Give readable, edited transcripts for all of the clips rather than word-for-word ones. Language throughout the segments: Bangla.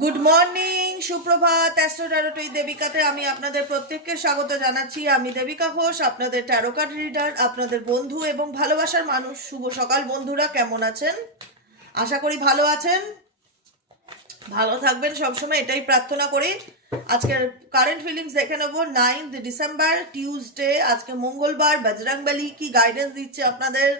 গুড মর্নিং, সুপ্রভাত। অ্যাস্ট্রো ট্যারোট উইথ দেবিকাতে আমি আপনাদের প্রত্যেককে স্বাগত জানাচ্ছি। আমি দেবিকা ঘোষ, আপনাদের ট্যারো কার্ড রিডার, আপনাদের বন্ধু এবং ভালোবাসার মানুষ। শুভ সকাল বন্ধুরা, কেমন আছেন? আশা করি ভালো আছেন, ভালো থাকবেন সবসময়, এটাই প্রার্থনা করি। আজকের কারেন্ট ফিলিংস দেখে নেবো। 9 ডিসেম্বর, টিউসডে। আজকে মঙ্গলবার। বজরংবলী কি গাইডেন্স দিচ্ছে আপনাদের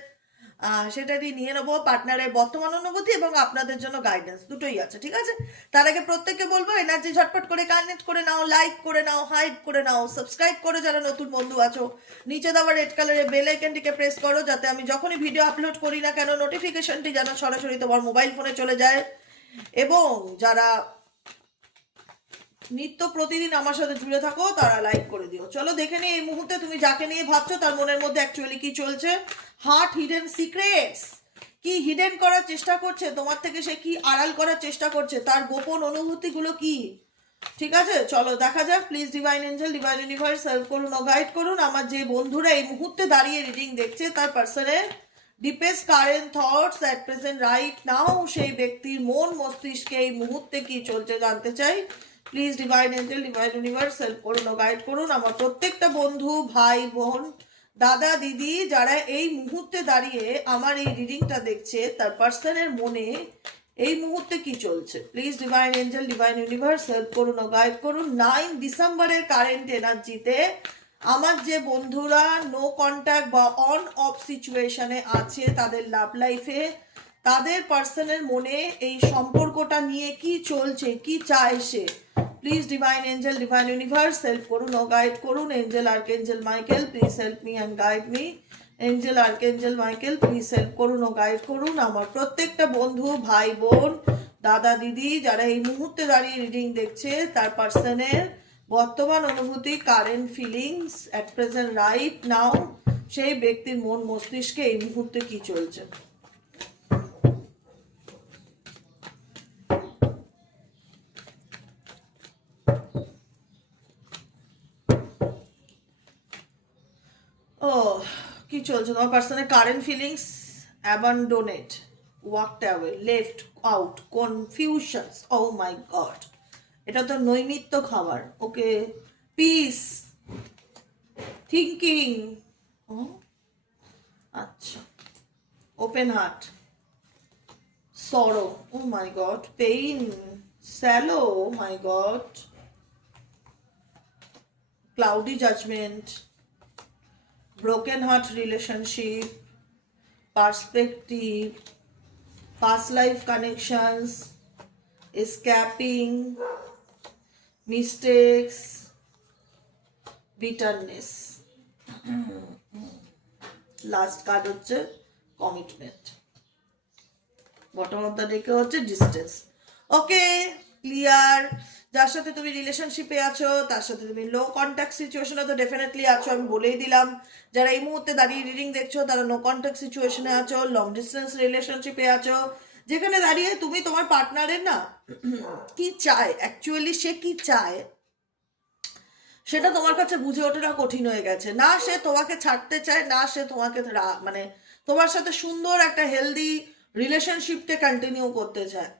সেটাই নিয়ে নেবো। পার্টনারের বর্তমান অনুভূতি এবং আপনাদের জন্য গাইডেন্স দুটোই আছে, ঠিক আছে? তার আগে প্রত্যেককে বলবো, এনার্জি ঝটপট করে কানেক্ট করে নাও, লাইক করে নাও, হাইপ করে নাও, সাবস্ক্রাইব করো যারা নতুন বন্ধু আছো। নিচে দেওয়া রেড কালারের বেল আইকনটিকে প্রেস করো, যাতে আমি যখনই ভিডিও আপলোড করি না কেন নোটিফিকেশনটি যেন সরাসরি তোমার মোবাইল ফোনে চলে যায়। এবং যারা নিত্য প্রতিদিন আমার সাথে জুড়ে থাকো তারা লাইক করে দিও। চলো দেখে নিই এই মুহূর্তে তুমি যাকে নিয়ে ভাবছো তার মনের মধ্যে অ্যাকচুয়ালি কি চলছে। হার্ট হিডেন সিক্রেটস কি হিডেন করার চেষ্টা করছে তোমার থেকে, সে কি আড়াল করার চেষ্টা করছে, তার গোপন অনুভূতিগুলো কি, ঠিক আছে? চলো দেখা যাক। Please divine angel, divine universe help করুন ও গাইড করুন আমার যে বন্ধুরা এই মুহূর্তে দাঁড়িয়ে রিডিং দেখছে তার পার্সনের deepest current thoughts at present right now. সেই ব্যক্তির মন মস্তিষ্কে এই মুহূর্তে কি চলছে জানতে চাই। Please divine angel, divine universe help করুন ও গাইড করুন আমার প্রত্যেকটা বন্ধু, ভাই বোন, দাদা দিদি যারা এই মুহূর্তে দাঁড়িয়ে আমার এই রিডিংটা দেখছে তার পার্সনের মনে এই মুহূর্তে কি চলছে। Please divine angel, divine universe help করুন ও গাইড করুন 9 ডিসেম্বরের কারেন্ট এনার্জিতে আমার যে বন্ধুরা নো কন্ট্যাক্ট বা অন অফ সিচুয়েশনে আছে তাদের লাভ লাইফে, তাদের পার্সনের মনে এই সম্পর্কটা নিয়ে কি চলছে, কি চায় সে। Please divine angel, divine universe help করুন ও গাইড করুন। Angel archangel Michael please help me and guide me. Angel archangel Michael please help করুন ও গাইড করুন আমার প্রত্যেকটা বন্ধু, ভাই বোন, দাদা দিদি যারা এই মুহূর্তে দাঁড়িয়ে রিডিং দেখছে তার পার্সনের বর্তমান অনুভূতি, current feelings at present right now. সেই ব্যক্তির মন মস্তিষ্কে এই মুহূর্তে কি চলছে। ও কি চলছে তোমার পার্সনের current feelings. Abandoned, walked away, left out, confusions. Oh my god, এটা তো নৈমিত্য খাবার। ওকে, পিস, থিঙ্কিং, আচ্ছা, open heart, sorrow, oh my god, pain, sallow, oh my god, cloudy judgement, broken heart relationship, perspective, past life connections, escaping, mistakes, bitterness. Last card হচ্ছে কমিটমেন্ট, বটম অফ দ্য ডেকে হচ্ছে ডিস্টেন্স। ওকে, ক্লিয়ার। যার সাথে তুমি রিলেশনশিপে আছো তার সাথে তুমি লো কন্ট্যাক্ট সিচুয়েশনে তো ডেফিনেটলি আছো, আমি বলেই দিলাম। যারা এই মুহূর্তে দাঁড়িয়ে রিডিং দেখছো তারা নো কন্ট্যাক্ট সিচুয়েশনে আছো, লং ডিস্টেন্স রিলেশনশিপে আছো, যেখানে দাঁড়িয়ে তুমি তোমার পার্টনারের না কি চায়, অ্যাকচুয়ালি সে কি চায় সেটা তোমার কাছে বুঝে ওঠাটা কঠিন হয়ে গেছে। না সে তোমাকে ছাড়তে চায়, না সে তোমাকে মানে তোমার সাথে সুন্দর একটা হেলদি রিলেশনশিপকে কন্টিনিউ করতে চায়।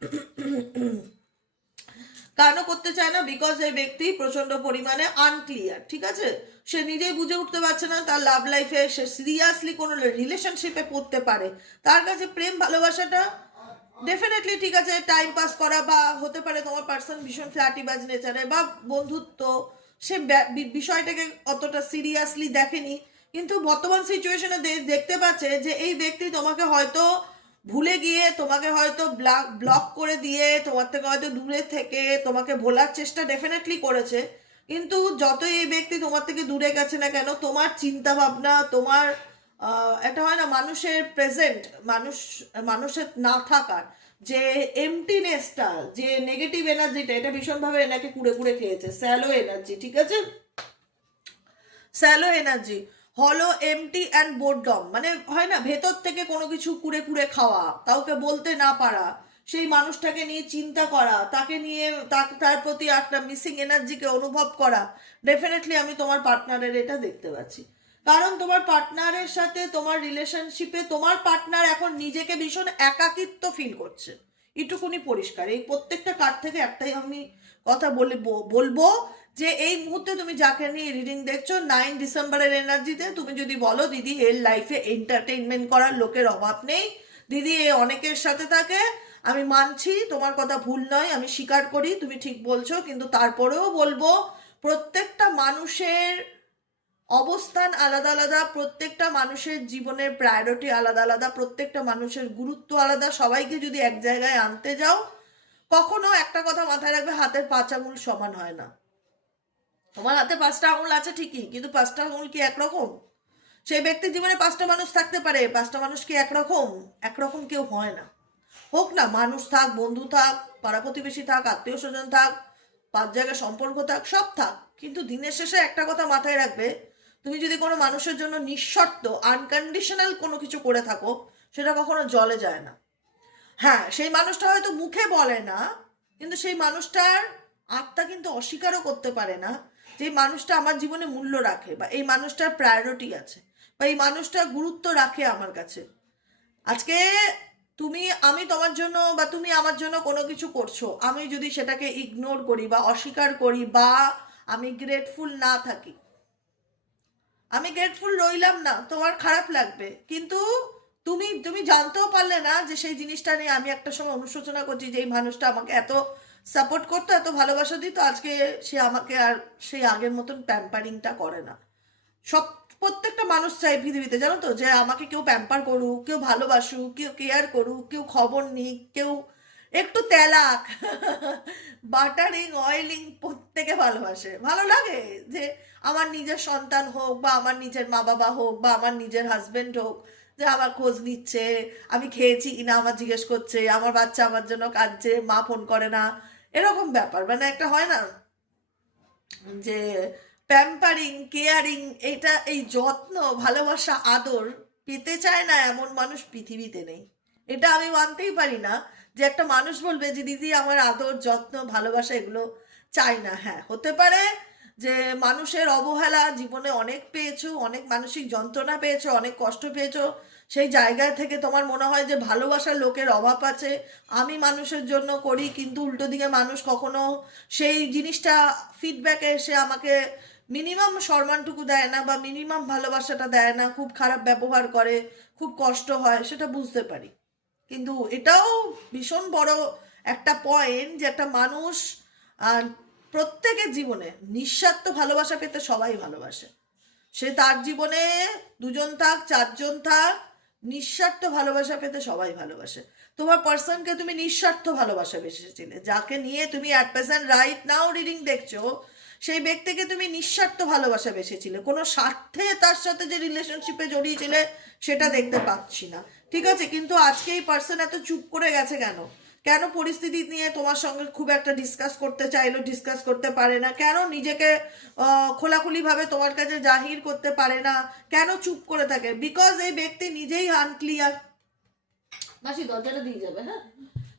কেন করতে চায় না? বিকজ এই ব্যক্তি প্রচন্ড পরিমাণে আনক্লিয়ার, ঠিক আছে? সে নিজেই বুঝে উঠতে পারছে না তার লাভ লাইফে সে সিরিয়াসলি কোনো রিলেশনশিপে পড়তে পারে। তার কাছে প্রেম ভালোবাসাটা ডেফিনেটলি ঠিক আছে, টাইম পাস করা, বা হতে পারে তোমার পার্সন ভীষণ ফ্ল্যাটিবাজ নেচারে বা বন্ধুত্ব, সে বিষয়টাকে অতটা সিরিয়াসলি দেখেনি, কিন্তু বর্তমান সিচুয়েশনে দেখতে পাচ্ছে যে এই ব্যক্তি তোমাকে হয়তো ভুলে গিয়ে, তোমাকে হয়তো ব্লক করে দিয়ে, তোমার থেকে হয়তো দূরে থেকে তোমাকে ভোলার চেষ্টা ডেফিনেটলি করেছে। কিন্তু যতই এই ব্যক্তি তোমার থেকে দূরে গেছে না কেন, তোমার চিন্তা ভাবনা, তোমার একটা হয় না মানুষের প্রেজেন্ট, মানুষের না থাকার যে এমটিনেসটা, যে নেগেটিভ এনার্জিটা, এটা ভীষণভাবে এনাকে কুড়ে কুড়ে খেয়েছে। স্যালো এনার্জি, ঠিক আছে? স্যালো এনার্জি, হলো, এমটি অ্যান্ড বোরডম, মানে হয় না ভেতর থেকে কোনো কিছু কুড়ে কুড়ে খাওয়া, কাউকে বলতে না পারা, সেই মানুষটাকে নিয়ে চিন্তা করা, তাকে নিয়ে তার প্রতি একটা মিসিং এনার্জিকে অনুভব করা। ডেফিনেটলি আমি তোমার পার্টনারের এটা দেখতে পাচ্ছি, কারণ তোমার পার্টনারের সাথে তোমার রিলেশনশিপে তোমার পার্টনার এখন নিজেকে ভীষণ একাকিত্ব ফিল করছে। এটুকুনি পরিষ্কার। এই প্রত্যেকটা কার্ড থেকে একটাই আমি কথা বলবো যে এই মুহূর্তে তুমি যাকে নিয়ে রিডিং দেখছো 9 ডিসেম্বরের এনার্জিতে তুমি যদি বলো দিদি এর লাইফে এন্টারটেইনমেন্ট করার লোকের অভাব নেই, দিদি এ অনেকের সাথে থাকে, আমি মানছি তোমার কথা ভুল নয়, আমি স্বীকার করি তুমি ঠিক বলছো, কিন্তু তারপরেও বলবো প্রত্যেকটা মানুষের অবস্থান আলাদা আলাদা, প্রত্যেকটা মানুষের জীবনের প্রায়োরিটি আলাদা আলাদা, প্রত্যেকটা মানুষের গুরুত্ব আলাদা। সবাইকে যদি এক জায়গায় আনতে যাও, কখনো একটা কথা মাথায় রাখবে, হাতের 5 আঙুল সমান হয় না। তোমার হাতে 5টা আঙুল আছে ঠিকই, কিন্তু 5টা আঙুল কি একরকম? সেই ব্যক্তির জীবনে 5টা মানুষ থাকতে পারে, 5টা মানুষ কি একরকম? একরকম কেউ হয় না। হোক না, মানুষ থাক, বন্ধু থাক, পাড়া প্রতিবেশী থাক, আত্মীয় স্বজন থাক, 5 জায়গায় সম্পর্ক থাক, সব থাক, কিন্তু দিনের শেষে একটা কথা মাথায় রাখবে, তুমি যদি কোনো মানুষের জন্য নিঃশর্ত আনকন্ডিশনাল কোনো কিছু করে থাকো, সেটা কখনো জলে যায় না। হ্যাঁ, সেই মানুষটা হয়তো মুখে বলে না, কিন্তু সেই মানুষটার আত্মা কিন্তু অস্বীকারও করতে পারে না যে এই মানুষটা আমার জীবনে মূল্য রাখে, বা এই মানুষটার প্রায়োরিটি আছে, বা এই মানুষটা গুরুত্ব রাখে আমার কাছে। আজকে আমি তোমার জন্য বা তুমি আমার জন্য কোনো কিছু করছো, আমি যদি সেটাকে ইগনোর করি বা অস্বীকার করি, বা আমি গ্রেটফুল না থাকি, আমি গ্রেটফুল রইলাম না, তোমার খারাপ লাগবে, কিন্তু তুমি তুমি জানতেও পারলে না যে সেই জিনিসটা নিয়ে আমি একটা সময় অনুশোচনা করছি যে এই মানুষটা আমাকে এত সাপোর্ট করতো, এত ভালোবাসা দিত, আজকে সে আমাকে আর সেই আগের মতন প্যাম্পারিংটা করে না। সব প্রত্যেকটা মানুষ চাই পৃথিবীতে, জানো তো, যে আমাকে কেউ প্যাম্পার করুক, কেউ ভালোবাসুক, কেউ কেয়ার করুক, কেউ খবর নিক, কেউ একটু তেলাক বাটারিং অয়েলিং, প্রত্যেকে ভালোবাসে। ভালো লাগে যে আমার নিজের সন্তান হোক, বা আমার নিজের মা বাবা হোক, বা আমার নিজের হাজবেন্ড হোক, যে আমার খোঁজ নিচ্ছে, আমি খেয়েছি কিনা আমার জিজ্ঞেস করছে, আমার বাচ্চা আমার জন্য কাঁদছে, মা ফোন করে না, এরকম ব্যাপার। মানে একটা হয় না যে প্যাম্পারিং, কেয়ারিং, এটা এই যত্ন, ভালোবাসা, আদর পেতে চায় না এমন মানুষ পৃথিবীতে নেই। এটা আমি মানতেই পারি না যে একটা মানুষ বলবে যে দিদি আমার আদর, যত্ন, ভালোবাসা এগুলো চাই না। হ্যাঁ, হতে পারে যে মানুষের অবহেলা জীবনে অনেক পেয়েছো, অনেক মানসিক যন্ত্রণা পেয়েছো, অনেক কষ্ট পেয়েছো, সেই জায়গা থেকে তোমার মনে হয় যে ভালোবাসার লোকের অভাব আছে, আমি মানুষের জন্য করি, কিন্তু উল্টো দিকে মানুষ কখনো সেই জিনিসটা ফিডব্যাকে এসে আমাকে মিনিমাম সম্মানটুকু দেয় না, বা মিনিমাম ভালোবাসাটা দেয় না, খুব খারাপ ব্যবহার করে, খুব কষ্ট হয়, সেটা বুঝতে পারি। কিন্তু এটাও ভীষণ বড় একটা পয়েন্ট যে একটা মানুষ প্রত্যেকের জীবনে নিঃস্বার্থ ভালোবাসা পেতে সবাই ভালোবাসে। সে তার জীবনে 2জন থাক, 4জন থাক, নিঃস্বার্থ ভালোবাসা পেতে সবাই ভালোবাসে। তোমার পার্সনকে তুমি নিঃস্বার্থ ভালোবাসা বেসেছিলে, যাকে নিয়ে তুমি at present right now reading দেখছো, সেই ব্যক্তিকে তুমি নিঃস্বার্থ ভালোবাসা বেসেছিলে, কোনো স্বার্থে তার সাথে যে রিলেশনশিপে জড়িয়েছিলে সেটা দেখতে পাচ্ছি না। ঠিক আছে, কিন্তু আজকে এই পার্সন এত চুপ করে গেছে কেন? কেন পরিস্থিতি নিয়ে তোমার সঙ্গে খুব একটা ডিসকাস করতে চাইলো, ডিসকাস করতে পারে না কেন? নিজেকে খোলাখুলিভাবে তোমার কাছে জাহির করতে পারে না কেন? চুপ করে থাকে বিকজ এই ব্যক্তি নিজেই আনক্লিয়ার। মাসি দরজাটা দিয়ে যাবে, হ্যাঁ?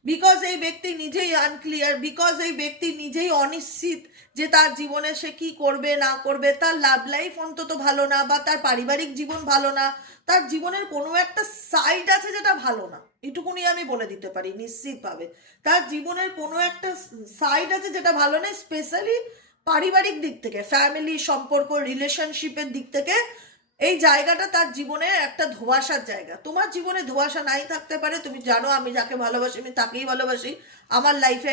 বিকজ এই ব্যক্তি নিজেই আনক্লিয়ার, বিকজ এই ব্যক্তি নিজেই অনিশ্চিত যে তার জীবনে সে কি করবে না করবে, তার লাভ লাইফ অন্তত ভালো না, বা তার পারিবারিক জীবন ভালো না, তার জীবনের কোনো একটা সাইড আছে যেটা ভালো না, এটুকুনি আমি বলে দিতে পারি নিশ্চিতভাবে। তার জীবনের কোনো একটা সাইড আছে যেটা ভালো না, স্পেশালি পারিবারিক দিক থেকে, ফ্যামিলি সম্পর্ক, রিলেশনশিপের দিক থেকে এই জায়গাটা তার জীবনে একটা ধোঁয়াশার জায়গা। তোমার জীবনে ধোঁয়াশা নাই থাকতে পারে, তুমি জানো আমি যাকে ভালোবাসি আমি তাকেই ভালোবাসি, আমার লাইফে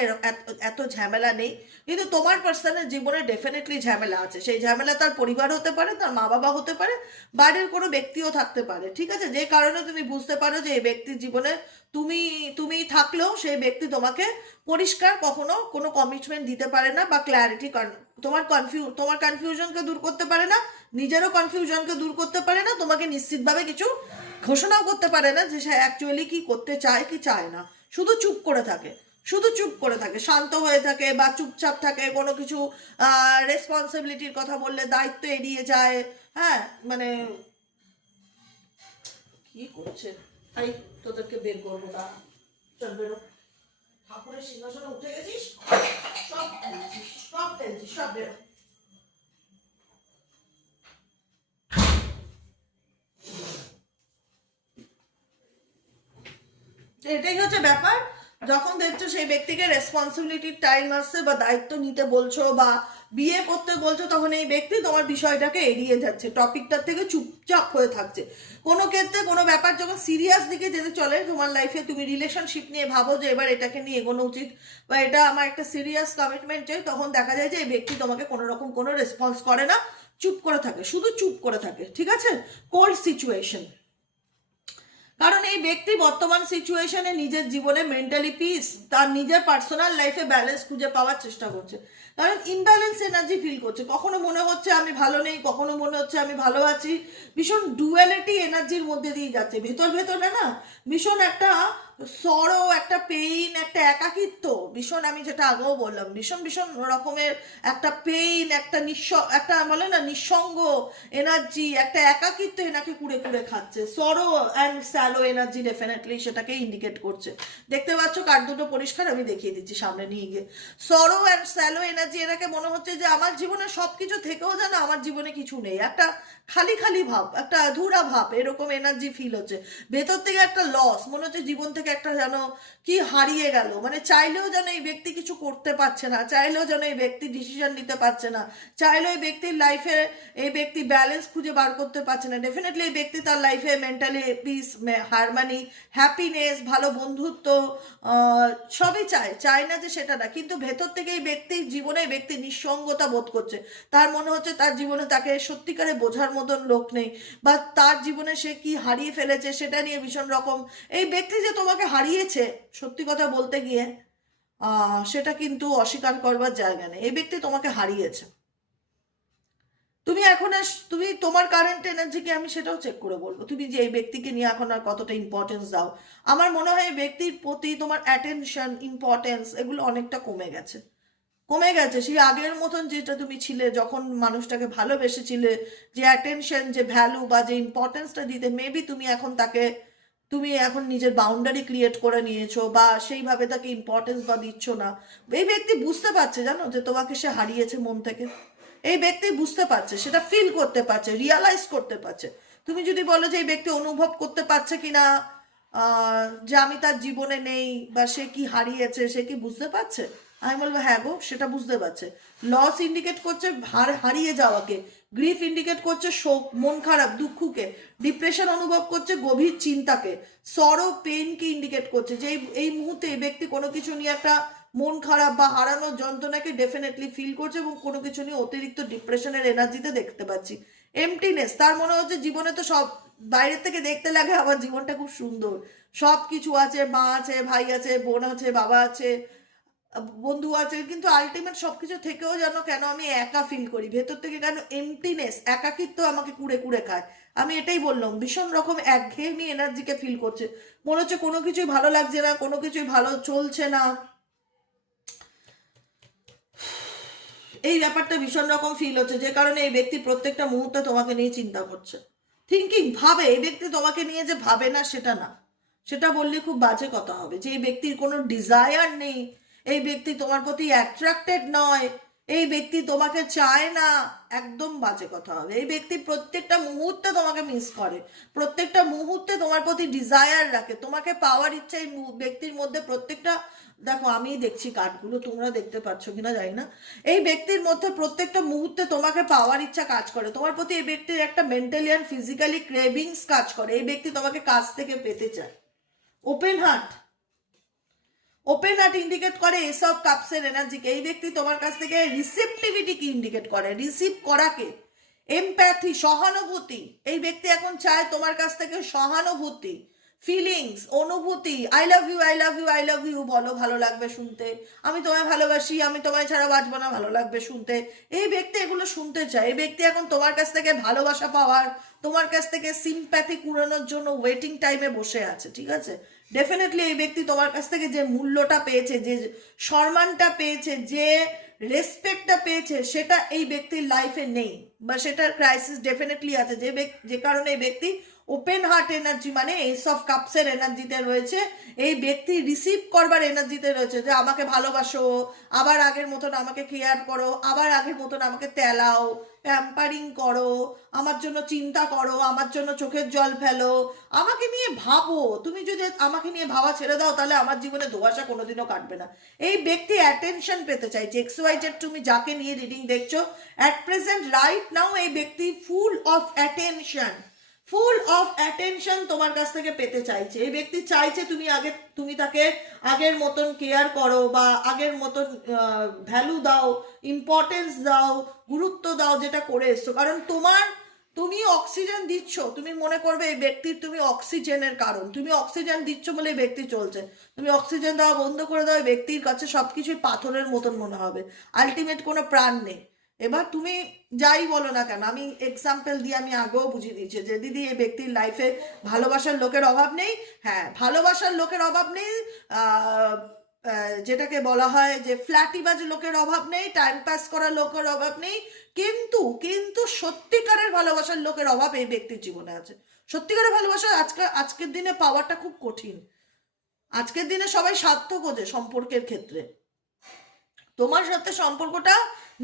এত ঝামেলা নেই, কিন্তু তোমার পার্সনের জীবনে ডেফিনেটলি ঝামেলা আছে। সেই ঝামেলা তার পরিবার হতে পারে, তার মা বাবা হতে পারে, বাইরের কোনো ব্যক্তিও থাকতে পারে। ঠিক আছে, যে কারণে তুমি বুঝতে পারো যে এই ব্যক্তির জীবনে তুমি তুমি থাকলেও সেই ব্যক্তি তোমাকে পরিষ্কার কখনো কোনো কমিটমেন্ট দিতে পারে না, বা ক্ল্যারিটি, তোমার কনফিউশনকে দূর করতে পারে না, নিজেরও কনফিউশনকে দূর করতে পারে না, তোমাকে নিশ্চিতভাবে কিছু ঘোষণাও করতে পারে না যে সে অ্যাকচুয়ালি কি করতে চায় কি চায় না। শুধু চুপ করে থাকে, শুধু চুপ করে থাকে, শান্ত হয়ে থাকে, বা চুপচাপ থাকে, কোনো কিছু রেসপন্সিবিলিটির কথা বললে দায়িত্ব এড়িয়ে যায়। হ্যাঁ, মানে কি করছে, তাই তোদেরকে বের করবো না, চল বেরো। ঠাকুরের সিংহাসনে উঠে গেছিস, সব ফেলছিস, সব ফেলছিস, সব বেরো। এটাই হচ্ছে ব্যাপার। যখন দেখছো সেই ব্যক্তিকে রেসপন্সিবিলিটির টাইম আসছে বা দায়িত্ব নিতে বলছো বা বিয়ে করতে বলছো, তখন এই ব্যক্তি তোমার বিষয়টাকে এড়িয়ে যাচ্ছে, টপিকটার থেকে চুপচাপ হয়ে থাকছে। কোনো ক্ষেত্রে কোনো ব্যাপার যখন সিরিয়াস দিকে যেতে চলে তোমার লাইফে, তুমি রিলেশনশিপ নিয়ে ভাবো যে এবার এটাকে নিয়ে এগোনো উচিত বা এটা আমার একটা সিরিয়াস কমিটমেন্ট চাই, তখন দেখা যায় যে এই ব্যক্তি তোমাকে কোনো রকম কোনো রেসপন্স করে না, চুপ করে থাকে, শুধু চুপ করে থাকে, ঠিক আছে? Cold situation. কারণ এই ব্যক্তি বর্তমান সিচুয়েশনে নিজের জীবনে মেন্টালি পিস, তার নিজের পার্সোনাল লাইফে ব্যালেন্স খুঁজে পাওয়ার চেষ্টা করছে। কারণ ইমব্যালেন্স এনার্জি ফিল করছে, কখনো মনে হচ্ছে আমি ভালো নেই, কখনো মনে হচ্ছে আমি ভালো আছি, ভীষণ ডুয়ালিটি এনার্জির মধ্যে দিয়ে যাচ্ছে। ভেতর ভেতরে না ভীষণ একটা সরো, একটা পেইন, একটা একাকিত্ব, ভীষণ, আমি যেটা আগেও বললাম, ভীষণ ভীষণ রকমের একটা পেইন, একটা একটা বলে না নিঃসঙ্গ এনার্জি, একটা একাকিত্ব এনাকে কুড়ে কুড়ে খাচ্ছে। সরো অ্যান্ড স্যালো এনার্জি ডেফিনেটলি সেটাকে ইন্ডিকেট করছে। দেখতে পাচ্ছ কার্ড দুটো পরিষ্কার, আমি দেখিয়ে দিচ্ছি সামনে নিয়ে গিয়ে। সরো অ্যান্ড স্যালো এনার্জি, এনাকে মনে হচ্ছে যে আমার জীবনে সব কিছু থেকেও যেন আমার জীবনে কিছু নেই, একটা খালি খালি ভাব, একটা অধুরা ভাব, এরকম এনার্জি ফিল হচ্ছে। ভেতর থেকে একটা লস মনে হচ্ছে, জীবন থেকে একটা যেন কি হারিয়ে গেল, মানে চাইলেও যেন এই ব্যক্তি কিছু করতে পারছে না, চাইলেও যেন এই ব্যক্তি ডিসিশন নিতে পারছে না, চাইলেও এই ব্যক্তির লাইফে এই ব্যক্তি ব্যালেন্স খুঁজে বার করতে পারছে না। ডেফিনেটলি এই ব্যক্তি তার লাইফে মেন্টালি পিস, হারমানি, হ্যাপিনেস, ভালো বন্ধুত্ব সবই চায় না যে সেটা না, কিন্তু ভেতর থেকে এই ব্যক্তির জীবনে এই ব্যক্তি নিঃসঙ্গতা বোধ করছে। তার মনে হচ্ছে তার জীবনে তাকে সত্যিকারে বোঝার মতন লোক নেই, বা তার জীবনে সে কি হারিয়ে ফেলেছে সেটা নিয়ে ভীষণ রকম। এই ব্যক্তি যে তোমাকে হারিয়েছে, সত্যি কথা বলতে গিয়ে সেটা কিন্তু অস্বীকার করবার জায়গা নেই, এই ব্যক্তি তোমাকে হারিয়েছে। তুমি এখন তুমি তোমার কারেন্ট এনার্জিকে আমি সেটাও চেক করে বলবো, তুমি যে এই ব্যক্তিকে নিয়ে এখন আর কতটা ইম্পর্টেন্স দাও। আমার মনে হয় এই ব্যক্তির প্রতি তোমার অ্যাটেনশন, ইম্পর্টেন্স এগুলো অনেকটা কমে গেছে, কমে গেছে। সেই আগের মতন যেটা তুমি ছিলে, যখন মানুষটাকে ভালোবেসেছিলে, যে অ্যাটেনশন, যে ভ্যালু বা যে ইম্পর্টেন্সটা দিতে, মেবি তুমি এখন তাকে, তুমি এখন নিজের বাউন্ডারি ক্রিয়েট করে নিয়েছো বা সেইভাবে তাকে ইম্পর্টেন্স বা দিচ্ছ না। এই ব্যক্তি বুঝতে পারছে জানো যে তোমাকে সে হারিয়েছে মন থেকে, এই ব্যক্তি বুঝতে পারছে, সেটা ফিল করতে পারছে, রিয়ালাইজ করতে পারছে। তুমি যদি বলো যে এই ব্যক্তি অনুভব করতে পারছে কিনা যে আমি তার জীবনে নেই বা সে কি হারিয়েছে, সে কি বুঝতে পারছে, আমি বলবো হ্যাঁ গো, সেটা বুঝতে পারছে। লস ইন্ডিকেট করছে হারিয়ে যাওয়াকে, গ্রিফ ইন্ডিকেট করছে শোক, মন খারাপ, দুঃখকে, ডিপ্রেশন অনুভব করছে, গভীর চিন্তাকে, সরো পেইনকে ইন্ডিকেট করছে যে এই মুহূর্তে এই ব্যক্তি কোনো কিছু নিয়ে একটা মন খারাপ বা হারানোর যন্ত্রণাকে ডেফিনেটলি ফিল করছে, এবং কোনো কিছু নিয়ে অতিরিক্ত ডিপ্রেশনের এনার্জিতে দেখতে পাচ্ছি। এমটিনেস, তার মনে হচ্ছে জীবনে তো সব বাইরের থেকে দেখতে লাগে আমার জীবনটা খুব সুন্দর, সব কিছু আছে, মা আছে, ভাই আছে, বোন আছে, বাবা আছে, বন্ধু আছে, কিন্তু আলটিমেট সবকিছু থেকেও যেন কেন আমি একা ফিল করি ভেতর থেকে, কেন এমটিনেস, একাকিত্ব আমাকে কুড়ে কুড়ে খায়। আমি এটাই বললাম, ভীষণ রকম একঘেয়েমি এনার্জিকে ফিল করছে, মনে হচ্ছে কোনো কিছুই ভালো লাগছে না, কোনো কিছুই ভালো চলছে না, এই ব্যাপারটা ভীষণ রকম ফিল হচ্ছে। যে কারণে এই ব্যক্তি প্রত্যেকটা মুহূর্তে তোমাকে নিয়ে চিন্তা করছে, থিঙ্কিং, ভাবে। এই ব্যক্তি তোমাকে নিয়ে যে ভাবে না সেটা না, সেটা বললে খুব বাজে কথা হবে। যে এই ব্যক্তির কোনো ডিজায়ার নেই, এই ব্যক্তি তোমার প্রতি অ্যাট্রাক্টেড নয়, এই ব্যক্তি তোমাকে চায় না, একদম বাজে কথা হবে। এই ব্যক্তি প্রত্যেকটা মুহূর্তে তোমাকে মিস করে, প্রত্যেকটা মুহূর্তে তোমার প্রতি ডিজায়ার রাখে, তোমাকে পাওয়ার ইচ্ছা এই ব্যক্তির মধ্যে প্রত্যেকটা, দেখো আমি দেখছি কার্ডগুলো, তোমরা দেখতে পাচ্ছ কিনা জানি না, এই ব্যক্তির মধ্যে প্রত্যেকটা মুহূর্তে তোমাকে পাওয়ার ইচ্ছা কাজ করে, তোমার প্রতি এই ব্যক্তির একটা মেন্টালি অ্যান্ড ফিজিক্যালি ক্রেভিংস কাজ করে, এই ব্যক্তি তোমাকে কাছ থেকে পেতে চায়। Open heart, open heart indicate করে এসব কাপসের এনার্জিকে। এই ব্যক্তি তোমার কাছ থেকে রিসেপটিভিটি কি ইন্ডিকেট করে, রিসিভ করাকে, এমপ্যাথি, সহানুভূতি। এই ব্যক্তি এখন চায় তোমার কাছ থেকে সহানুভূতি, ফিলিংস, অনুভূতি। I love you, I love you, I love you বলো, ভালো লাগবে শুনতে, আমি তোমায় ভালোবাসি, আমি তোমায় ছাড়া বাঁচবো না, ভালো লাগবে শুনতে। এই ব্যক্তি এগুলো শুনতে চায়। এই ব্যক্তি এখন তোমার কাছ থেকে ভালোবাসা পাওয়ার, তোমার কাছ থেকে সিম্প্যাথি কুড়ানোর জন্য ওয়েটিং টাইমে বসে আছে, ঠিক আছে? ডেফিনেটলি এই ব্যক্তি তোমার কাছ থেকে যে মূল্যটা পেয়েছে, যে সম্মানটা পেয়েছে, যে রেসপেক্টটা পেয়েছে, সেটা এই ব্যক্তির লাইফে নেই, বা সেটার ক্রাইসিস ডেফিনেটলি আছে, যে কারণে এই ব্যক্তি ওপেন হার্ট এনার্জি মানে এস অফ কাপসের এনার্জিতে রয়েছে, এই ব্যক্তি রিসিভ করবার এনার্জিতে রয়েছে, যে আমাকে ভালোবাসো, আবার আগের মতন আমাকে কেয়ার করো, আবার আগের মতন আমাকে তেলাও, প্যাম্পারিং করো, আমার জন্য চিন্তা করো, আমার জন্য চোখের জল ফেলো, আমাকে নিয়ে ভাবো। তুমি যদি আমাকে নিয়ে ভাবা ছেড়ে দাও তাহলে আমার জীবনে ধোঁয়াশা কোনোদিনও কাটবে না। এই ব্যক্তি অ্যাটেনশন পেতে চাইছে। XYZ তুমি যাকে নিয়ে রিডিং দেখছো, অ্যাট প্রেজেন্ট রাইট নাও এই ব্যক্তি full of attention, full of attention তোমার কাছ থেকে পেতে চাইছে। এই ব্যক্তি চাইছে তুমি তাকে আগের মতন কেয়ার করো, বা আগের মতন ভ্যালু দাও, ইম্পর্টেন্স দাও, গুরুত্ব দাও যেটা করে এসছো। কারণ তুমি অক্সিজেন দিচ্ছ, তুমি মনে করবে এই ব্যক্তির তুমি অক্সিজেনের কারণ, তুমি অক্সিজেন দিচ্ছ বলে এই ব্যক্তি চলছে। তুমি অক্সিজেন দেওয়া বন্ধ করে দাও, এই ব্যক্তির কাছে সবকিছুই পাথরের মতন মনে হবে, আলটিমেট কোনো প্রাণ নেই। এবার তুমি যাই বলো না কেন, আমি এক্সাম্পল দিয়ে আমি আগেও বুঝিয়ে দিয়েছি যে দিদি এই ব্যক্তির লাইফে ভালোবাসার লোকের অভাব নেই। হ্যাঁ, ভালোবাসার লোকের অভাব নেই, যেটাকে বলা হয় যে ফ্ল্যাটিবাজ লোকের অভাব নেই, টাইম পাস করার লোকের অভাব নেই, কিন্তু কিন্তু সত্যিকারের ভালোবাসার লোকের অভাব এই ব্যক্তির জীবনে আছে। সত্যিকারের ভালোবাসা আজকের দিনে পাওয়াটা খুব কঠিন। আজকের দিনে সবাই স্বার্থ খোঁজে সম্পর্কের ক্ষেত্রে। তোমার সাথে সম্পর্কটা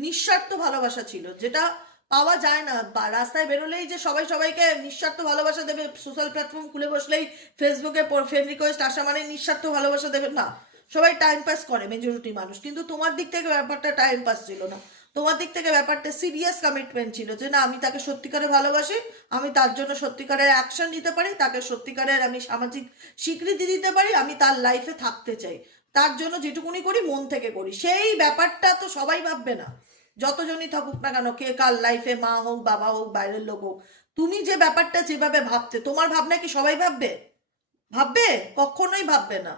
নিঃস্বার্থ ভালোবাসা ছিল, যেটা পাওয়া যায় না। বা রাস্তায় বেরোলেই যে সবাই সবাইকে নিঃস্বার্থ ভালোবাসা দেবে, সোশ্যাল প্ল্যাটফর্ম খুলে বসলেই ফেসবুকে ফ্রেন্ড রিকোয়েস্ট আসা মানে নিঃস্বার্থ ভালোবাসা দেবে না। সবাই টাইম পাস করে, মেজরিটি মানুষ। কিন্তু তোমার দিক থেকে ব্যাপারটা টাইম পাস ছিল না, তোমার দিক থেকে ব্যাপারটা সিরিয়াস কমিটমেন্ট ছিল, যে না আমি তাকে সত্যিকারে ভালোবাসি, আমি তার জন্য সত্যিকারের অ্যাকশন নিতে পারি, তাকে সত্যিকারের আমি সামাজিক স্বীকৃতি দিতে পারি, আমি তার লাইফে থাকতে চাই, তার জন্য যেটুকুনি করি মন থেকে করি। সেই ব্যাপারটা তো সবাই ভাববে না, যতজনই থাকুক না কেন, কে কার লাইফে মা হোক, বাবা হোক, বাইরের লোক হোক। তুমি যে ব্যাপারটা যেভাবে ভাবতে, তোমার ভাবনা কি সবাই ভাববে? ভাববে? কখনোই ভাববে না,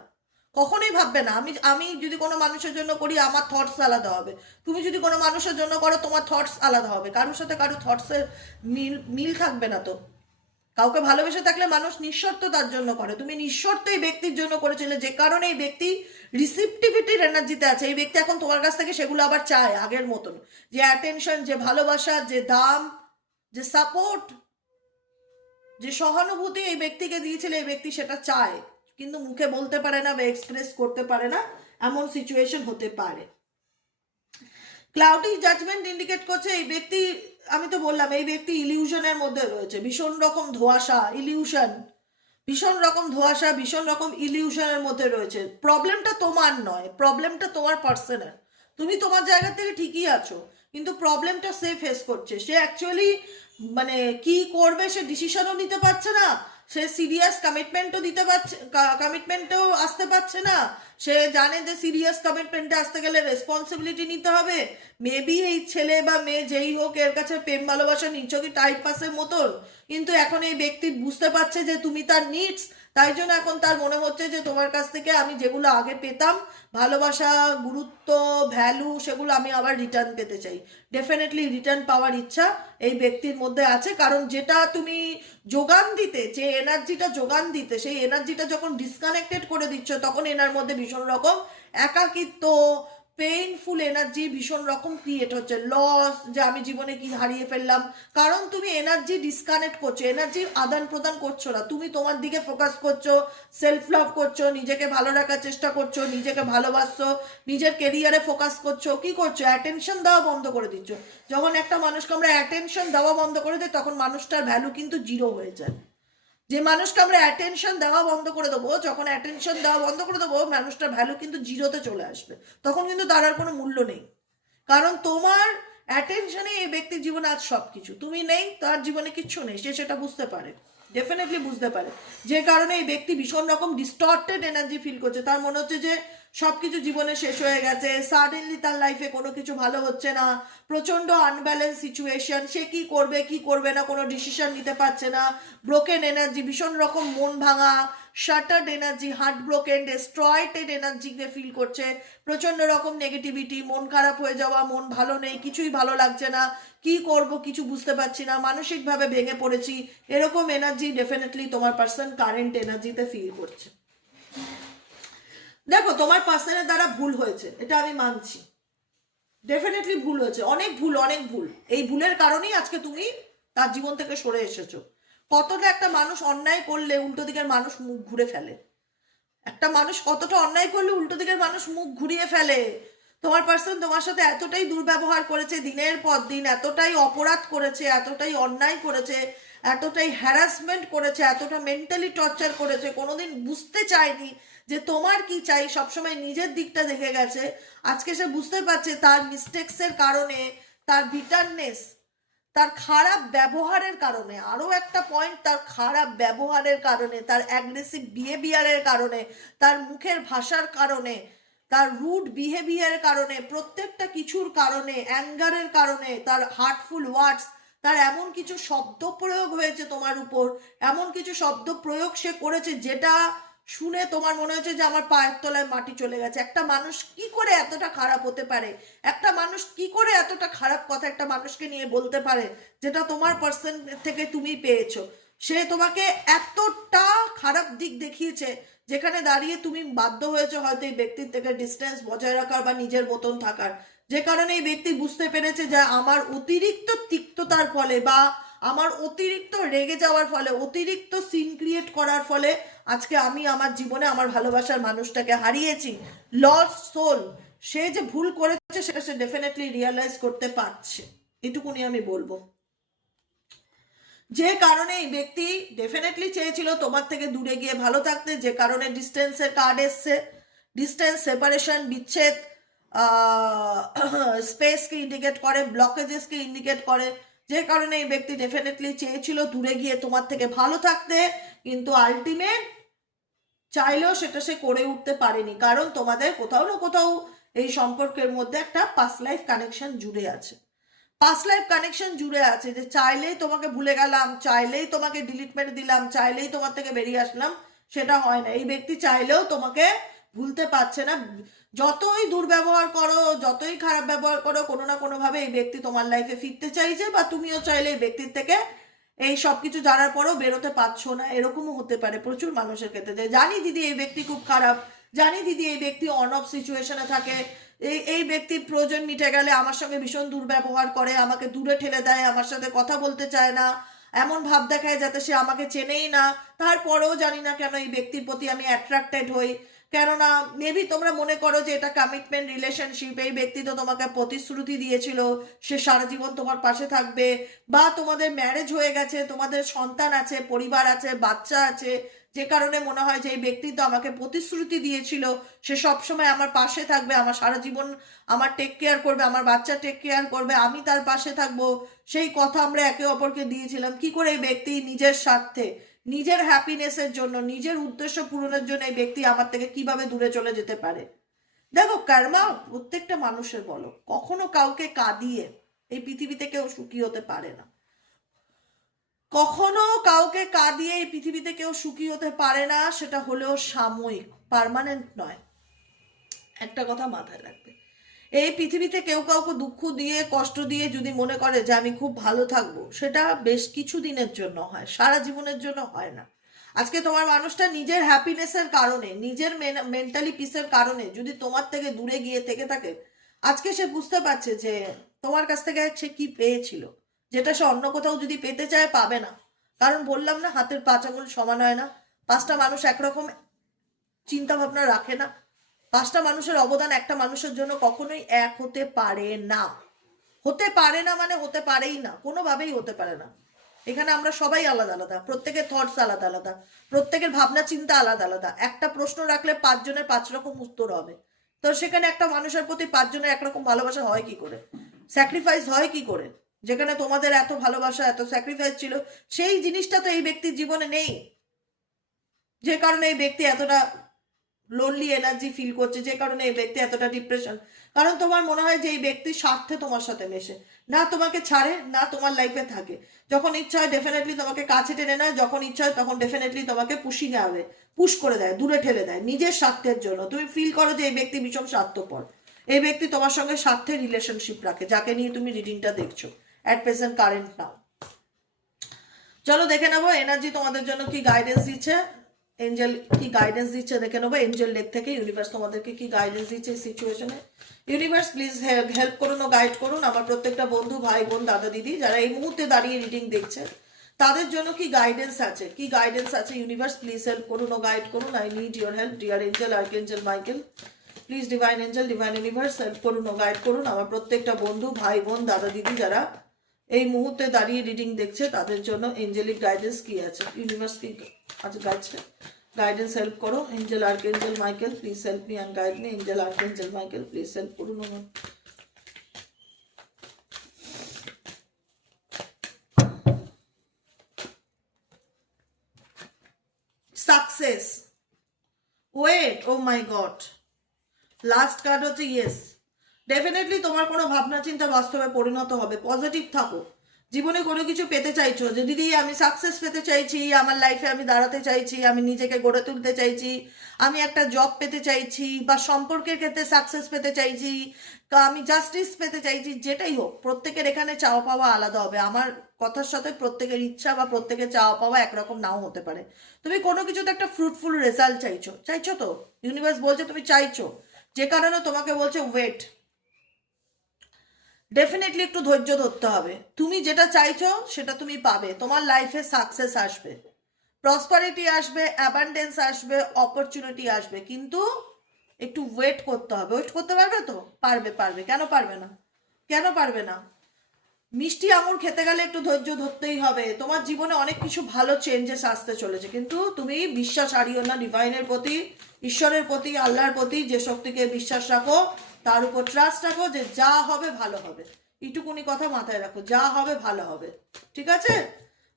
কখনোই ভাববে না। আমি যদি কোনো মানুষের জন্য করি, আমার থটস আলাদা হবে। তুমি যদি কোনো মানুষের জন্য করো, তোমার থটস আলাদা হবে। কারোর সাথে কারো থটসের মিল থাকবে না তো। কাউকে ভালোবেসে থাকলে মানুষ নিঃশর্ত তার জন্য করে। তুমি নিঃশর্ত এই ব্যক্তির জন্য করেছিলে, যে কারণে এই ব্যক্তি রিসিপটিভিটির এনার্জিতে আছে। এই ব্যক্তি এখন তোমার কাছ থেকে সেগুলো আবার চায় আগের মতন, যে অ্যাটেনশন, যে ভালোবাসা, যে দাম, যে সাপোর্ট, যে সহানুভূতি এই ব্যক্তিকে দিয়েছিলে, এই ব্যক্তি সেটা চায়, কিন্তু মুখে বলতে পারে না বা এক্সপ্রেস করতে পারে না, এমন সিচুয়েশন হতে পারে। ক্লাউডি জাজমেন্ট ইন্ডিকেট করছে এই ব্যক্তি, আমি তো বললাম এই ব্যক্তি ইলিউশনের মধ্যে রয়েছে, ভীষণ রকম ধোঁয়াশা, ইলিউশন, ভীষণ রকম ধোঁয়াশা, ভীষণ রকম ইলিউশনের মধ্যে রয়েছে। প্রবলেমটা তোমার নয়, প্রবলেমটা তোমার পার্সনের। তুমি তোমার জায়গা থেকে ঠিকই আছো, কিন্তু প্রবলেমটা সে ফেস করছে। সে অ্যাকচুয়ালি মানে কি করবে সে ডিসিশনও নিতে পারছে না, সে সিরিয়াস কমিটমেন্টও দিতে পারছে, কমিটমেন্টেও আসতে পারছে না। সে জানে যে সিরিয়াস কমিটমেন্টে আসতে গেলে রেসপন্সিবিলিটি নিতে হবে। মেবি এই ছেলে বা মেয়ে যেই হোক, এর কাছে প্রেম ভালোবাসা নিচকি টাইপ পাসের মতন, কিন্তু এখন এই ব্যক্তি বুঝতে পারছে যে তুমি তার নিডস। তাই জন্য এখন তার মনে হচ্ছে যে তোমার কাছ থেকে আমি যেগুলো আগে পেতাম, ভালোবাসা, গুরুত্ব, ভ্যালু, সেগুলো আমি আবার রিটার্ন পেতে চাই। ডেফিনেটলি রিটার্ন পাওয়ার ইচ্ছা এই ব্যক্তির মধ্যে আছে। কারণ যেটা তুমি যোগান দিতে, যে এনার্জিটা যোগান দিতে, সেই এনার্জিটা যখন ডিসকানেক্টেড করে দিচ্ছ, তখন এনার মধ্যে ভীষণ রকম একাকিত্ব, পেইনফুল এনার্জি ভীষণ রকম ক্রিয়েট হচ্ছে। লস, যে আমি জীবনে কি হারিয়ে ফেললাম। কারণ তুমি এনার্জি ডিসকানেক্ট করছো, এনার্জির আদান প্রদান করছো না। তুমি তোমার দিকে ফোকাস করছো, সেলফ লাভ করছো, নিজেকে ভালো রাখার চেষ্টা করছো, নিজেকে ভালোবাসছো, নিজের কেরিয়ারে ফোকাস করছো। কি করছো? অ্যাটেনশন দেওয়া বন্ধ করে দিচ্ছ। যখন একটা মানুষকে আমরা অ্যাটেনশন দেওয়া বন্ধ করে দিই, তখন মানুষটার ভ্যালু কিন্তু জিরো হয়ে যায়। যে মানুষকে আমরা অ্যাটেনশন দেওয়া বন্ধ করে দেবো, যখন অ্যাটেনশন দেওয়া বন্ধ করে দেবো, মানুষটার ভ্যালু কিন্তু জিরোতে চলে আসবে। তখন কিন্তু তার আর কোনো মূল্য নেই। কারণ তোমার অ্যাটেনশনে এই ব্যক্তির জীবনে আজ সব কিছু, তুমি নেই, তার জীবনে কিচ্ছু নেই, সে সেটা বুঝতে পারে, ডেফিনেটলি বুঝতে পারে। যে কারণে এই ব্যক্তি ভীষণ রকম ডিস্টর্টেড এনার্জি ফিল করছে। তার মনে হচ্ছে যে সব কিছু জীবনে শেষ হয়ে গেছে, সাডেনলি তার লাইফে কোনো কিছু ভালো হচ্ছে না, প্রচণ্ড আনব্যালেন্স সিচুয়েশন, সে কি করবে কি করবে না কোনো ডিসিশন নিতে পারছে না, ব্রোকেন এনার্জি, ভীষণ রকম মন ভাঙা, শাটার্ড এনার্জি, হার্ট ব্রোকেন, ডিস্ট্রয়েটেড এনার্জিকে ফিল করছে, প্রচণ্ড রকম নেগেটিভিটি, মন খারাপ হয়ে যাওয়া, মন ভালো নেই, কিছুই ভালো লাগছে না, কি করব কিছু বুঝতে পারছি না, মানসিকভাবে ভেঙে পড়েছি, এরকম এনার্জি ডেফিনেটলি তোমার পার্সন কারেন্ট এনার্জিতে ফিল করছে। দেখো, তোমার পার্সনের দ্বারা ভুল হয়েছে, এটা আমি মানছি, ডেফিনেটলি ভুল হয়েছে, অনেক ভুল, অনেক ভুল। এই ভুলের কারণেই আজকে তুমি তার জীবন থেকে সরে এসেছো। কতটা একটা মানুষ অন্যায় করলে উল্টো দিকের মানুষ মুখ ঘুরে ফেলে, একটা মানুষ কতটা অন্যায় করলে উল্টো দিকের মানুষ মুখ ঘুরিয়ে ফেলে। তোমার পার্সন তোমার সাথে এতটাই দুর্ব্যবহার করেছে দিনের পর দিন, এতটাই অপরাধ করেছে, এতটাই অন্যায় করেছে, এতটাই হ্যারাসমেন্ট করেছে, এতটা মেন্টালি টর্চার করেছে, কোনোদিন বুঝতে চায়নি যে তোমার কি চাই, সবসময় নিজের দিকটা দেখে গেছে। আজকে সে বুঝতে পারছে তার মিস্টেক্সের কারণে, তার বিটারনেস, তার খারাপ ব্যবহারের কারণে, আরও একটা পয়েন্ট, তার খারাপ ব্যবহারের কারণে, তার অ্যাগ্রেসিভ বিহেভিয়ারের কারণে, তার মুখের ভাষার কারণে, তার রুড বিহেভিয়ারের কারণে, প্রত্যেকটা কিছুর কারণে, অ্যাঙ্গারের কারণে, তার হার্টফুল ওয়ার্ডস, তার এমন কিছু শব্দ প্রয়োগ হয়েছে তোমার উপর, এমন কিছু শব্দ প্রয়োগ সে করেছে যেটা শুনে তোমার মনে হচ্ছে যে আমার পায়ের তলায় মাটি চলে গেছে। একটা মানুষ কি করে এতটা খারাপ হতে পারে, একটা মানুষ কি করে এতটা খারাপ কথা একটা মানুষকে নিয়ে বলতে পারে যেটা তোমার পার্সন থেকে তুমি পেয়েছো। সে তোমাকে এতটা খারাপ দিক দেখিয়েছে যেখানে দাঁড়িয়ে তুমি বাধ্য হয়েছে হয়তো এই ব্যক্তির থেকে ডিস্টেন্স বজায় রাখার বা নিজের মতন থাকার, যে কারণে এই ব্যক্তি বুঝতে পেরেছে যে আমার অতিরিক্ত তিক্ততার ফলে বা আমার অতিরিক্ত রেগে যাওয়ার ফলে, অতিরিক্ত সিন ক্রিয়েট করার ফলে আজকে আমি আমার জীবনে আমার ভালোবাসার মানুষটাকে হারিয়েছি। লস্ট সোল, সে যে ভুল করেছে সেটা সে ডেফিনেটলি রিয়েলাইজ করতে পারছে, এটুকুনি আমি বলবো। যে কারণে এই ব্যক্তি ডেফিনেটলি চেয়েছিল তোমার থেকে দূরে গিয়ে ভালো থাকতে, যে কারণে ডিস্টেন্সের কার্ড এসছে, ডিস্টেন্স, সেপারেশন, বিচ্ছেদ, স্পেসকে ইন্ডিকেট করে, ব্লকেজেসকে ইন্ডিকেট করে, যে কারণে এই ব্যক্তি ডেফিনেটলি চেয়েছিল দূরে গিয়ে তোমার থেকে ভালো থাকতে, কিন্তু আলটিমেট চাইলেও সেটা সে করে উঠতে পারেনি, কারণ তোমাদের কোথাও না কোথাও এই সম্পর্কের মধ্যে একটা পাস্ট লাইফ কানেকশন জুড়ে আছে, পাস্ট লাইফ কানেকশন জুড়ে আছে, যে চাইলেই তোমাকে ভুলে গেলাম, চাইলেই তোমাকে ডিলিট মেরে দিলাম, চাইলেই তোমার থেকে বেরিয়ে আসলাম, সেটা হয় না। এই ব্যক্তি চাইলেও তোমাকে ভুলতে পারছে না। যতই দুর্ব্যবহার করো, যতই খারাপ ব্যবহার করো, কোনো না কোনোভাবে এই ব্যক্তি তোমার লাইফে ফিরতে চাইছে, বা তুমিও চাইলে এই ব্যক্তির থেকে এই সব কিছু জানার পরেও বেরোতে পারছো না, এরকমও হতে পারে প্রচুর মানুষের ক্ষেত্রে। যে জানি দিদি এই ব্যক্তি খুব খারাপ, জানি দিদি এই ব্যক্তি অন অফ সিচুয়েশনে থাকে, এই ব্যক্তি প্রয়োজন মিটে গেলে আমার সঙ্গে ভীষণ দুর্ব্যবহার করে, আমাকে দূরে ঠেলে দেয়, আমার সাথে কথা বলতে চায় না, এমন ভাব দেখায় যাতে সে আমাকে চেনেই না। তারপরেও জানি না কেন এই ব্যক্তির প্রতি আমি অ্যাট্রাক্টেড হই, কেননা মেবি তোমরা মনে করো যে এটা কমিটমেন্ট রিলেশনশিপ, এই ব্যক্তি তো তোমাকে প্রতিশ্রুতি দিয়েছিল সে সারা জীবন তোমার পাশে থাকবে, বা তোমাদের ম্যারেজ হয়ে গেছে, তোমাদের সন্তান আছে, পরিবার আছে, বাচ্চা আছে, যে কারণে মনে হয় যে এই ব্যক্তি তো আমাকে প্রতিশ্রুতি দিয়েছিল সে সবসময় আমার পাশে থাকবে, আমার সারা জীবন আমার টেক কেয়ার করবে, আমার বাচ্চা টেক কেয়ার করবে, আমি তার পাশে থাকবো, সেই কথা আমরা একে অপরকে দিয়েছিলাম। কি করে এই ব্যক্তি নিজের স্বার্থে, নিজের হ্যাপিনেসের জন্য, নিজের উদ্দেশ্য পূরণের জন্য এই ব্যক্তি আমার থেকে কিভাবে দূরে চলে যেতে পারে? দেখো কর্মা প্রত্যেকটা মানুষের, বলো কখনো কাউকে কাঁদিয়ে এই পৃথিবীতে কেউ সুখী হতে পারে না, কখনো কাউকে কাঁদিয়ে এই পৃথিবীতে কেউ সুখী হতে পারে না, সেটা হলেও সাময়িক, পার্মানেন্ট নয়। একটা কথা মাথায় রাখবে, এই পৃথিবীতে কেউ কাউকে দুঃখ দিয়ে কষ্ট দিয়ে যদি মনে করে যে আমি খুব ভালো থাকবো, সেটা বেশ কিছু দিনের জন্য হয়, সারা জীবনের জন্য হয় না। আজকে তোমার মানুষটা নিজের হ্যাপিনেসের কারণে, নিজের মেন্টালি পিসের কারণে যদি তোমার থেকে দূরে গিয়ে থেকে থাকে, আজকে সে বুঝতে পারছে যে তোমার কাছ থেকে সে কি পেয়েছিল, যেটা সে অন্য কোথাও যদি পেতে চায় পাবে না। কারণ বললাম না, হাতের পাঁচ আঙুল সমান হয় না, পাঁচটা মানুষ একরকম চিন্তা ভাবনা রাখে না, পাঁচটা মানুষের অবদান একটা মানুষের জন্য কখনোই এক হতে পারে না। হতে পারে না মানে হতে পারেই না, কোনোভাবেই হতে পারে না। এখানে আমরা সবাই আলাদা আলাদা, প্রত্যেকের থটস আলাদা আলাদা, প্রত্যেকের ভাবনা চিন্তা আলাদা আলাদা। একটা প্রশ্ন রাখলে পাঁচজনের পাঁচ রকম উত্তর হবে, তো সেখানে একটা মানুষের প্রতি পাঁচজনের একরকম ভালোবাসা হয় কি করে, স্যাক্রিফাইস হয় কি করে? যেখানে তোমাদের এত ভালোবাসা, এত স্যাক্রিফাইস ছিল, সেই জিনিসটা তো এই ব্যক্তির জীবনে নেই, যে কারণে এই ব্যক্তি এতটা লোনলি এনার্জি ফিল করছে, যে কারণে এই ব্যক্তি এতটা ডিপ্রেশন। কারণ তোমার মনে হয় যে এই ব্যক্তির স্বার্থে তোমার সাথে মেশে, না তোমাকে ছাড়ে, না তোমার লাইফে থাকে। যখন ইচ্ছা হয় ডেফিনেটলি তোমাকে কাছে টেনে নেয়, যখন ইচ্ছা হয় তখন ডেফিনেটলি তোমাকে পুশিংয়ে আবে, পুশ করে দেয়, দূরে ঠেলে দেয় নিজের স্বার্থের জন্য। তুমি ফিল করো যে এই ব্যক্তি ভীষণ স্বার্থপর, এই ব্যক্তি তোমার সঙ্গে স্বার্থের রিলেশনশিপ রাখে, যাকে নিয়ে তুমি রিডিংটা দেখছো অ্যাট প্রেজেন্ট কারেন্ট নাও। চলো দেখে নেবো এনার্জি তোমাদের জন্য কি গাইডেন্স দিচ্ছে, এঞ্জেল কি গাইডেন্স দিচ্ছে দেখে নেবো এঞ্জেল ডেক থেকে। ইউনিভার্স তোমাদেরকে কি গাইডেন্স দিচ্ছে এই সিচুয়েশনে। ইউনিভার্স প্লিজ হেল্প করুন ও গাইড করুন আমার প্রত্যেকটা বন্ধু, ভাই বোন, দাদা দিদি যারা এই মুহূর্তে দাঁড়িয়ে রিডিং দেখছে, তাদের জন্য কি গাইডেন্স আছে, কি গাইডেন্স আছে ইউনিভার্স প্লিজ হেল্প করুন ও গাইড করুন। I need your help dear angel, archangel Michael, please divine angel, divine universe help করুন ও গাইড করুন। আমার প্রত্যেকটা বন্ধু, ভাই বোন, দাদা দিদি যারা এই মুহূর্তে দাঁড়িয়ে রিডিং দেখছে তাদের জন্য এঞ্জেলিক গাইডেন্স কি আছে, ইউনিভার্স কি আছে গাইছে, গাইডেন্স হেল্প করো। Angel archangel Michael please help me and guide me. Angel archangel Michael please help করুন আমার। Success, wait, oh my god, last card হচ্ছে ইয়েস। ডেফিনেটলি তোমার কোনো ভাবনা চিন্তা বাস্তবে পরিণত হবে। পজিটিভ থাকো। জীবনে কোনো কিছু পেতে চাইছো যে দিদি আমি সাকসেস পেতে চাইছি, আমার লাইফে আমি দাঁড়াতে চাইছি, আমি নিজেকে গড়ে তুলতে চাইছি, আমি একটা জব পেতে চাইছি, বা সম্পর্কের ক্ষেত্রে সাকসেস পেতে চাইছি, আমি জাস্টিস পেতে চাইছি, যেটাই হোক প্রত্যেকের এখানে চাওয়া পাওয়া আলাদা হবে। আমার কথার সাথে প্রত্যেকের ইচ্ছা বা প্রত্যেকের চাওয়া পাওয়া একরকম নাও হতে পারে। তুমি কোনো কিছুতে একটা ফ্রুটফুল রেজাল্ট চাইছো, চাইছো তো, ইউনিভার্স বলছে তুমি চাইছো, যে কারণে তোমাকে বলছে ওয়েট। ডেফিনেটলি একটু ধৈর্য ধরতে হবে। তুমি যেটা চাইছো সেটা তুমি পাবে। তোমার লাইফে সাকসেস আসবে, প্রসপারিটি আসবে, অ্যাবান্ডেন্স আসবে, অপরচুনিটি আসবে, কিন্তু একটু ওয়েট করতে হবে। ওয়েট করতে পারবে তো? পারবে, পারবে, কেন পারবে না, কেন পারবে না? মিষ্টি আঙুর খেতে গেলে একটু ধৈর্য ধরতেই হবে। তোমার জীবনে অনেক কিছু ভালো চেঞ্জেস আসতে চলেছে, কিন্তু তুমি বিশ্বাস হারিও না ডিভাইনের প্রতি, ঈশ্বরের প্রতি, আল্লাহর প্রতি। যে শক্তিকে বিশ্বাস রাখো, তার উপর ট্রাস্ট রাখো, যে যা হবে ভালো হবে। এইটুকুনি কথা মাথায় রাখো, যা হবে ভালো হবে, ঠিক আছে?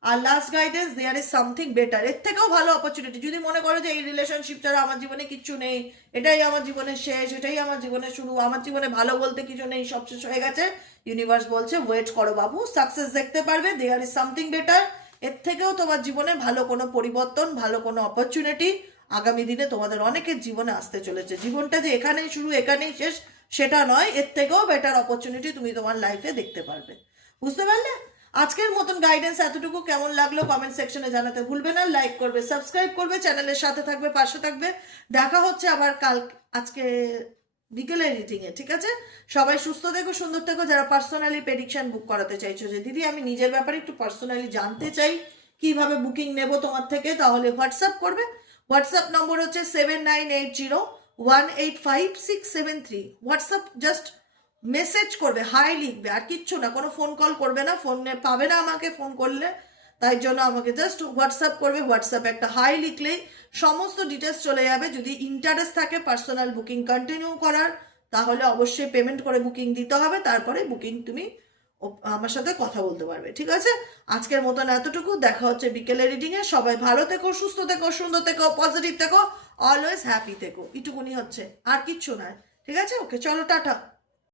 আর last guidance, there is something better. এর থেকেও ভালো অপরচুনিটি। যদি মনে করো যে এই রিলেশনশিপ ছাড়া আমার জীবনে কিচ্ছু নেই, এটাই আমার জীবনের শেষ, এটাই আমার জীবনের শুরু, আমার জীবনে ভালো বলতে কিছু নেই, সব শেষ হয়ে গেছে, ইউনিভার্স বলছে ওয়েট করো বাবু, সাকসেস দেখতে পারবে। There is something better. এর থেকেও তোমার জীবনে ভালো কোনো পরিবর্তন, ভালো কোনো অপরচুনিটি আগামী দিনে তোমাদের অনেকের জীবনে আসতে চলেছে। জীবনটা যে এখানেই শুরু এখানেই শেষ সেটা নয়, এর থেকেও বেটার অপরচুনিটি তুমি তোমার লাইফে দেখতে পারবে। বুঝতে পারলে? আজকের মতন গাইডেন্স এতটুকু। কেমন লাগলো কমেন্ট সেকশনে জানাতে ভুলবে না। লাইক করবে, সাবস্ক্রাইব করবে, চ্যানেলের সাথে থাকবে, পাশে থাকবে। দেখা হচ্ছে আবার কাল, আজকে বিকেলের রিডিংয়ে, ঠিক আছে? সবাই সুস্থ থেকো, সুন্দর থেকো। যারা পার্সোনালি প্রেডিকশন বুক করাতে চাইছো যে দিদি আমি নিজের ব্যাপারে একটু পার্সোনালি জানতে চাই, কিভাবে বুকিং নেব তোমার থেকে, তাহলে হোয়াটসঅ্যাপ করবে। হোয়াটসঅ্যাপ নম্বর হচ্ছে 7980185673। হোয়াটসঅ্যাপ জাস্ট মেসেজ করবে, হাই লিখবে, আর কিচ্ছু না। কোনো ফোন কল করবে না, ফোনে পাবে না আমাকে ফোন করলে। তাই জন্য আমাকে জাস্ট হোয়াটসঅ্যাপ করবে। হোয়াটসঅ্যাপে একটা হাই লিখলেই সমস্ত ডিটেলস চলে যাবে। যদি ইন্টারেস্ট থাকে পার্সোনাল বুকিং কন্টিনিউ করার, তাহলে অবশ্যই পেমেন্ট করে বুকিং দিতে হবে, তারপরে বুকিং তুমি আমার সাথে কথা বলতে পারবে, ঠিক আছে? আজকের মতন এতটুকু। দেখা হচ্ছে বিকেলের রিডিংয়ে। সবাই ভালো থেকো, সুস্থ থেকো, সুন্দর থেকো, পজিটিভ থেকো, অলওয়েজ হ্যাপি থেকো। এটুকুনি হচ্ছে, আর কিচ্ছু নয়, ঠিক আছে? ওকে, চলো, টাটা।